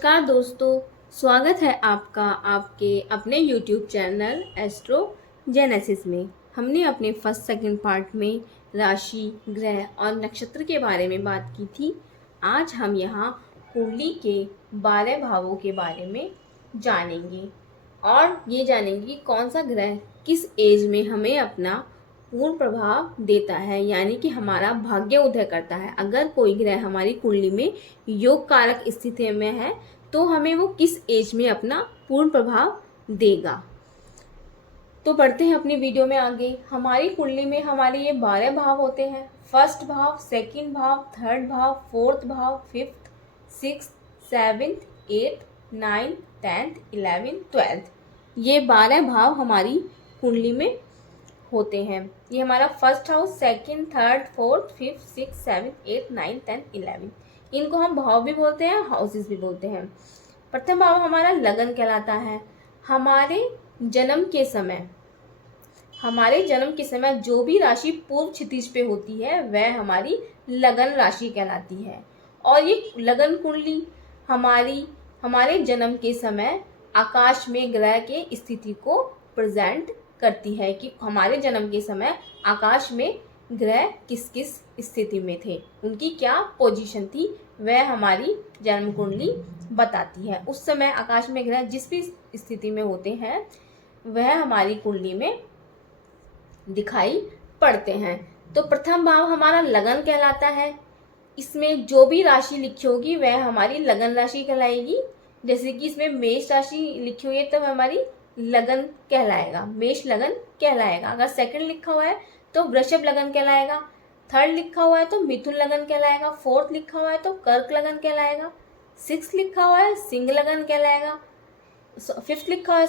नमस्कार दोस्तों, स्वागत है आपका आपके अपने YouTube चैनल एस्ट्रो जेनेसिस में। हमने अपने फर्स्ट सेकंड पार्ट में राशि, ग्रह और नक्षत्र के बारे में बात की थी। आज हम यहाँ कुंडली के 12 भावों के बारे में जानेंगे और ये जानेंगे कि कौन सा ग्रह किस एज में हमें अपना पूर्ण प्रभाव देता है, यानी कि हमारा भाग्य उदय करता है। अगर कोई ग्रह हमारी कुंडली में योग कारक स्थिति में है तो हमें वो किस एज में अपना पूर्ण प्रभाव देगा। तो बढ़ते हैं अपनी वीडियो में आगे। हमारी कुंडली में हमारे ये 12 भाव होते हैं। फर्स्ट भाव, सेकंड भाव, थर्ड भाव, फोर्थ भाव, fifth, six, seventh, eighth, ninth, tenth, 11, 12। ये 12 भाव हमारी कुंडली में होते हैं। ये हमारा first house, second, third, fourth, fifth, six, seventh, eight, nine, 10, 11। इनको हम भाव भी बोलते हैं, हाउसेस भी बोलते हैं। प्रथम भाव हमारा लगन कहलाता है। हमारे जन्म के समय जो भी राशि पूर्व क्षितिज पे होती है वह हमारी लगन राशि कहलाती है। और ये लगन कुंडली हमारे जन्म के समय आकाश में ग्रह के स्थिति को प्रेजेंट करती है कि हमारे जन्म के समय आकाश में ग्रह किस किस स्थिति में थे, उनकी क्या पोजीशन थी, वह हमारी जन्म कुंडली बताती है। उस समय आकाश में ग्रह जिस भी स्थिति में होते हैं वह हमारी कुंडली में दिखाई पड़ते हैं। तो प्रथम भाव हमारा लगन कहलाता है। इसमें जो भी राशि लिखी होगी वह हमारी लगन राशि कहलाएगी। जैसे कि इसमें मेष राशि लिखी हुई है तो हमारी लगन कहलाएगा, मेष लगन कहलाएगा। अगर सेकंड लिखा हुआ है तो वृषभ लगन कहलाएगा, थर्ड लिखा हुआ है तो मिथुन लगन कहलाएगा, फोर्थ लिखा हुआ है तो कर्क लगन कहलाएगा, सिक्स लिखा हुआ है सिंह लगन कहलाएगा, फिफ्थ लिखा हुआ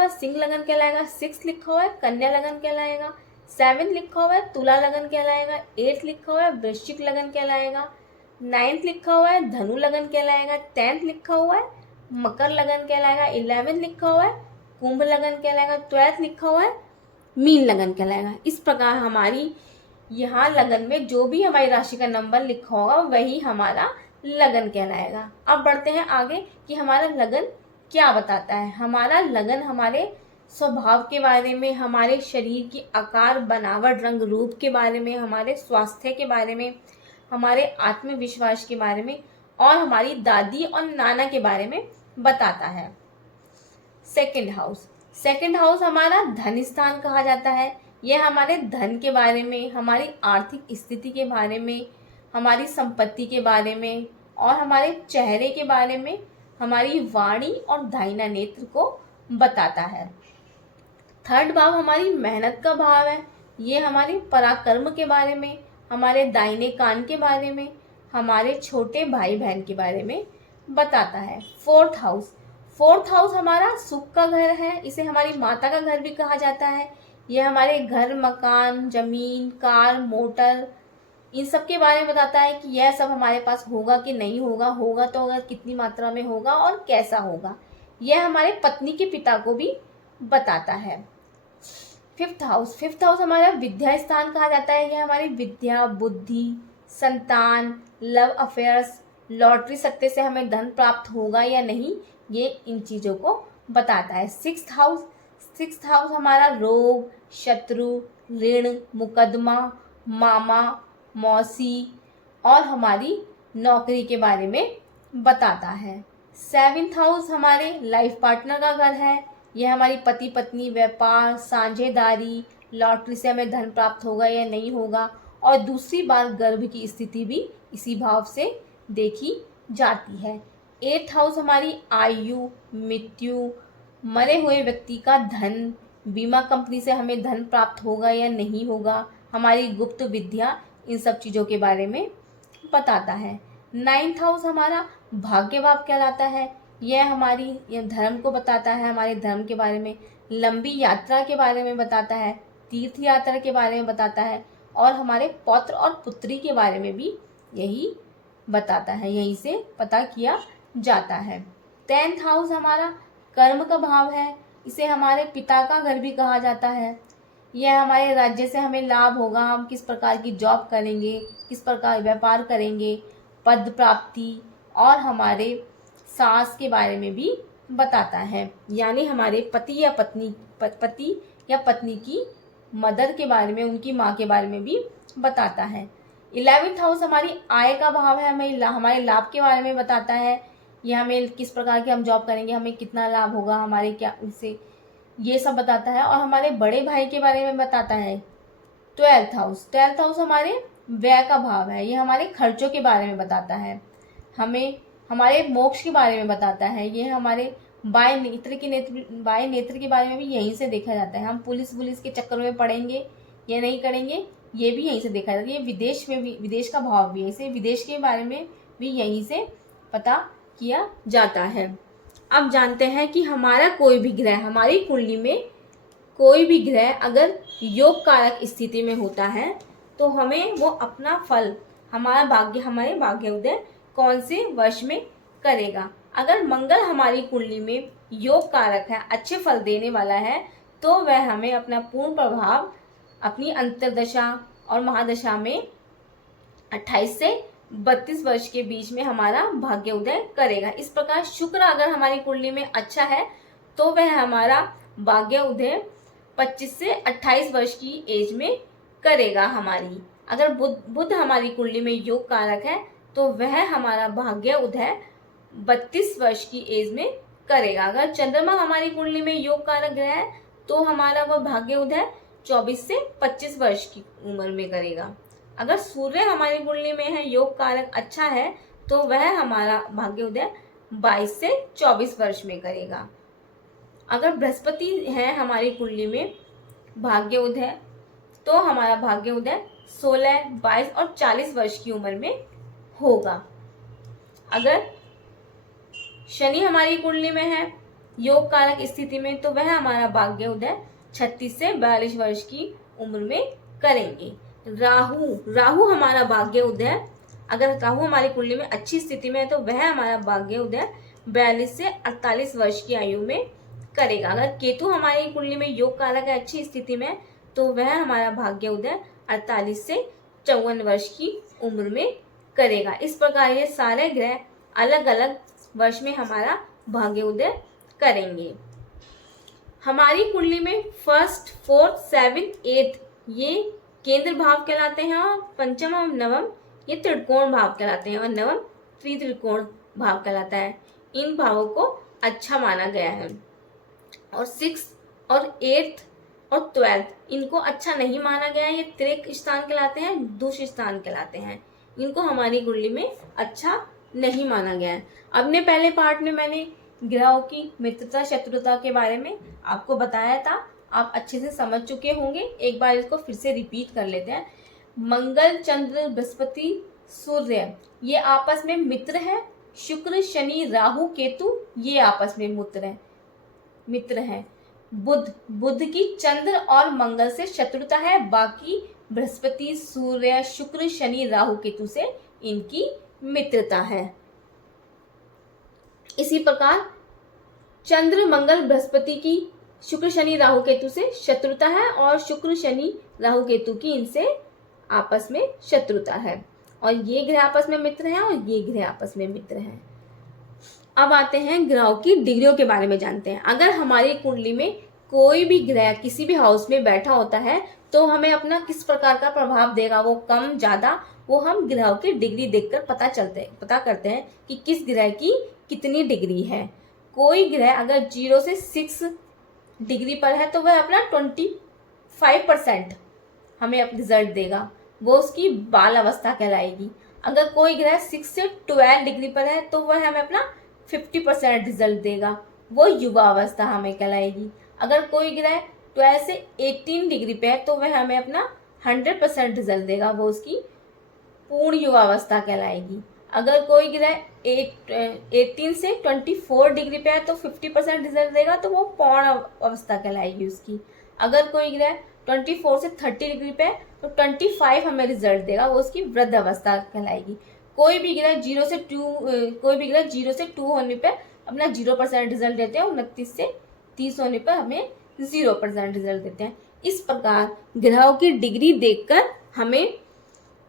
है सिंह लगन कहलाएगा, सिक्स लिखा हुआ है कन्या लगन कहलाएगा, सेवन लिखा हुआ है तुला लगन कहलाएगा, एट्थ लिखा हुआ है वृश्चिक लगन कहलाएगा, नाइन्थ लिखा हुआ है धनु लगन कहलाएगा, टेंथ लिखा हुआ है मकर लगन कहलाएगा, 11 लिखा हुआ है कुंभ लगन कहलाएगा, 12 लिखा हुआ है मीन लगन कहलाएगा। इस प्रकार हमारी यहाँ लगन में जो भी हमारी राशि का नंबर लिखा होगा वही हमारा लगन कहलाएगा। अब बढ़ते हैं आगे कि हमारा लगन क्या बताता है। हमारा लगन हमारे स्वभाव के बारे में, हमारे शरीर की आकार, बनावट, रंग रूप के बारे में, हमारे स्वास्थ्य के बारे में, हमारे आत्मविश्वास के बारे में और हमारी दादी और नाना के बारे में बताता है। सेकंड हाउस हमारा धन स्थान कहा जाता है। यह हमारे धन के बारे में, हमारी आर्थिक स्थिति के बारे में, हमारी संपत्ति के बारे में और हमारे चेहरे के बारे में, हमारी वाणी और दाहिना नेत्र को बताता है। थर्ड भाव हमारी मेहनत का भाव है। ये हमारे पराक्रम के बारे में, हमारे दाहिने कान के बारे में, हमारे छोटे भाई बहन के बारे में बताता है। फोर्थ हाउस हमारा सुख का घर है। इसे हमारी माता का घर भी कहा जाता है। यह हमारे घर, मकान, जमीन, कार, मोटर, इन सब के बारे में बताता है कि यह सब हमारे पास होगा कि नहीं होगा, होगा तो अगर कितनी मात्रा में होगा और कैसा होगा। यह हमारे पत्नी के पिता को भी बताता है। फिफ्थ हाउस हमारा विद्या स्थान कहा जाता है। यह हमारी विद्या, बुद्धि, संतान, लव अफेयर्स, लॉटरी सट्टे से हमें धन प्राप्त होगा या नहीं, ये इन चीज़ों को बताता है। सिक्स्थ हाउस हमारा रोग, शत्रु, ऋण, मुकदमा, मामा, मौसी और हमारी नौकरी के बारे में बताता है। सेवेंथ हाउस हमारे लाइफ पार्टनर का घर है। यह हमारी पति पत्नी, व्यापार, साझेदारी, लॉटरी से हमें धन प्राप्त होगा या नहीं होगा और दूसरी बार गर्भ की स्थिति भी इसी भाव से देखी जाती है। एट्थ हाउस हमारी आयु, मृत्यु, मरे हुए व्यक्ति का धन, बीमा कंपनी से हमें धन प्राप्त होगा या नहीं होगा, हमारी गुप्त विद्या, इन सब चीज़ों के बारे में बताता है। नाइन्थ हाउस हमारा भाग्य भाव कहलाता है। यह धर्म को बताता है, हमारे धर्म के बारे में, लंबी यात्रा के बारे में बताता है, तीर्थ यात्रा के बारे में बताता है और हमारे पौत्र और पुत्री के बारे में भी यही बताता है, यही से पता किया जाता है। 10th हाउस हमारा कर्म का भाव है। इसे हमारे पिता का घर भी कहा जाता है। यह हमारे राज्य से हमें लाभ होगा, हम किस प्रकार की जॉब करेंगे, किस प्रकार व्यापार करेंगे, पद प्राप्ति और हमारे सास के बारे में भी बताता है, यानी हमारे पति या पत्नी की मदर के बारे में, उनकी माँ के बारे में भी बताता है। 11th हाउस हमारी आय का भाव है, हमें हमारे लाभ के बारे में बताता है। ये हमें किस प्रकार के हम जॉब करेंगे, हमें कितना लाभ होगा, हमारे क्या उससे, ये सब बताता है। और हमारे बड़े भाई के बारे में बताता है 12th हाउस हमारे व्यय का भाव है, ये हमारे खर्चों के बारे में बताता है, हमें हमारे मोक्ष के बारे में बताता है। ये हमारे बाएं नेत्र के बारे में भी यहीं से देखा जाता है। हम पुलिस के चक्कर में पड़ेंगे या नहीं करेंगे, ये भी यहीं से देखा जाता है। ये विदेश का भाव भी यहीं से, विदेश के बारे में भी यहीं से पता किया जाता है। अब जानते हैं कि हमारा कोई भी ग्रह, हमारी कुंडली में कोई भी ग्रह अगर योग कारक स्थिति में होता है तो हमें वो अपना फल, हमारे भाग्य उदय कौन से वर्ष में करेगा। अगर मंगल हमारी कुंडली में योग कारक है, अच्छे फल देने वाला है, तो वह हमें अपना पूर्ण प्रभाव अपनी अंतर्दशा और महादशा में 28 से 32 वर्ष के बीच में हमारा भाग्य उदय करेगा। इस प्रकार शुक्र अगर हमारी कुंडली में अच्छा है तो वह हमारा भाग्य उदय 25 से 28 वर्ष की एज में करेगा हमारी। अगर बुध हमारी कुंडली में योग कारक है तो वह हमारा भाग्य उदय 32 वर्ष की एज में करेगा। अगर चंद्रमा हमारी कुंडली में योग कारक ग्रह है तो हमारा वह भाग्य उदय 24 से 25 वर्ष की उम्र में करेगा। अगर सूर्य हमारी कुंडली में है, योग कारक अच्छा है, तो वह हमारा भाग्य उदय 22 से 24 वर्ष में करेगा। अगर बृहस्पति है हमारी कुंडली में भाग्य उदय, तो हमारा भाग्य उदय 16, 22 और 40 वर्ष की उम्र में होगा। अगर शनि हमारी कुंडली में है योग कारक स्थिति में, तो वह हमारा भाग्य उदय 36 से 42 वर्ष की उम्र में करेंगे। राहु हमारा भाग्य उदय, अगर राहु हमारी कुंडली में अच्छी स्थिति में है तो वह हमारा भाग्य उदय 42 से 48 वर्ष की आयु में करेगा। अगर केतु हमारी कुंडली में योग कारक है, अच्छी स्थिति में, तो वह हमारा भाग्य उदय 48 से 54 वर्ष की उम्र में करेगा। इस प्रकार ये सारे ग्रह अलग अलग वर्ष में हमारा भाग्य उदय करेंगे। हमारी कुंडली में 1st, 4th, 7th, 8th ये केंद्र भाव कहलाते हैं और पंचम और नवम ये त्रिकोण भाव कहलाते हैं और नवम त्रिकोण भाव कहलाता है। इन भावों को अच्छा माना गया है। और 6th और 8th और 12th इनको अच्छा नहीं माना गया है। ये त्रिक स्थान कहलाते हैं, दुष्ट स्थान कहलाते हैं। इनको हमारी कुंडली में अच्छा नहीं माना गया है। अपने पहले पार्ट में मैंने ग्रहों की मित्रता शत्रुता के बारे में आपको बताया था, आप अच्छे से समझ चुके होंगे। एक बार इसको फिर से रिपीट कर लेते हैं। मंगल, चंद्र, बृहस्पति, सूर्य ये आपस में मित्र हैं। शुक्र, शनि, राहु, केतु ये आपस में मित्र हैं। बुध की चंद्र और मंगल से शत्रुता है, बाकी बृहस्पति, सूर्य, शुक्र, शनि, राहु, केतु से इनकी मित्रता है। इसी प्रकार चंद्र, मंगल, बृहस्पति की शुक्र, शनि, राहु, केतु से शत्रुता है और शुक्र, शनि, राहु, केतु की इनसे आपस में शत्रुता है। और ये ग्रह आपस में मित्र हैं और ये ग्रह आपस में मित्र हैं। अब आते हैं ग्रहों की डिग्रियों के बारे में जानते हैं। अगर हमारी कुंडली में कोई भी ग्रह किसी भी हाउस में बैठा होता है तो हमें अपना किस प्रकार का प्रभाव देगा, वो कम ज़्यादा, वो हम ग्रहों की डिग्री देखकर पता करते हैं कि किस ग्रह की कितनी डिग्री है। कोई ग्रह अगर 0 से 6 डिग्री पर है तो वह अपना 25% हमें रिजल्ट देगा, वो उसकी बाल अवस्था कहलाएगी। अगर कोई ग्रह 6 से 12 डिग्री पर है तो वह हमें अपना 50% रिजल्ट देगा, वो युवा अवस्था हमें कहलाएगी। अगर कोई ग्रह 12 से 18 डिग्री पे है तो वह हमें अपना 100% रिजल्ट देगा, वो उसकी पूर्ण युवा अवस्था कहलाएगी। अगर कोई ग्रह 18 से 24 डिग्री पे है तो 50% रिजल्ट देगा, तो वो पौर्ण अवस्था कहलाएगी उसकी। अगर कोई ग्रह 24 से 30 डिग्री पे है तो 25 हमें रिजल्ट देगा, वो उसकी वृद्ध अवस्था कहलाएगी। कोई भी ग्रह 0 से 2 होने पे अपना 0% रिजल्ट देते हैं, 29 से 30 होने पर हमें 0% रिजल्ट देते हैं। इस प्रकार ग्रहों की डिग्री देखकर हमें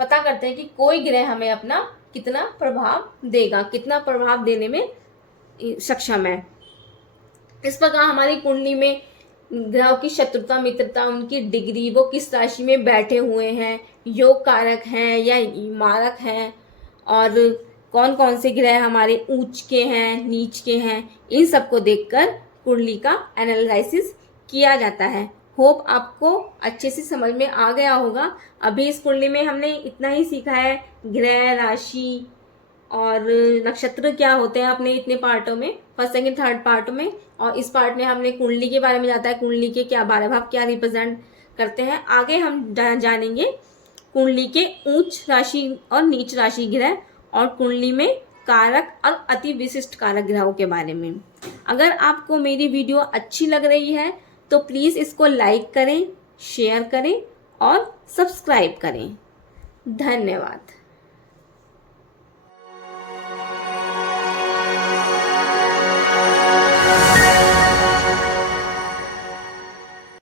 पता करते हैं कि कोई ग्रह हमें अपना कितना प्रभाव देगा, कितना प्रभाव देने में सक्षम है। इस प्रकार हमारी कुंडली में ग्रहों की शत्रुता मित्रता, उनकी डिग्री, वो किस राशि में बैठे हुए हैं, योग कारक हैं या मारक हैं, और कौन कौन से ग्रह हमारे ऊंच के हैं, नीच के हैं, इन सबको देखकर कुंडली का एनालिसिस किया जाता है। होप आपको अच्छे से समझ में आ गया होगा। अभी इस कुंडली में हमने इतना ही सीखा है, ग्रह, राशि और नक्षत्र क्या होते हैं अपने इतने पार्टों में, फर्स्ट सेकंड थर्ड पार्ट में। और इस पार्ट में हमने कुंडली के बारे में जाता है, कुंडली के क्या 12 भाव क्या रिप्रेजेंट करते हैं। आगे हम जानेंगे कुंडली के उच्च राशि और नीच राशि ग्रह और कुंडली में कारक और अति विशिष्ट कारक ग्रहों के बारे में। अगर आपको मेरी वीडियो अच्छी लग रही है तो प्लीज़ इसको लाइक करें, शेयर करें और सब्सक्राइब करें। धन्यवाद।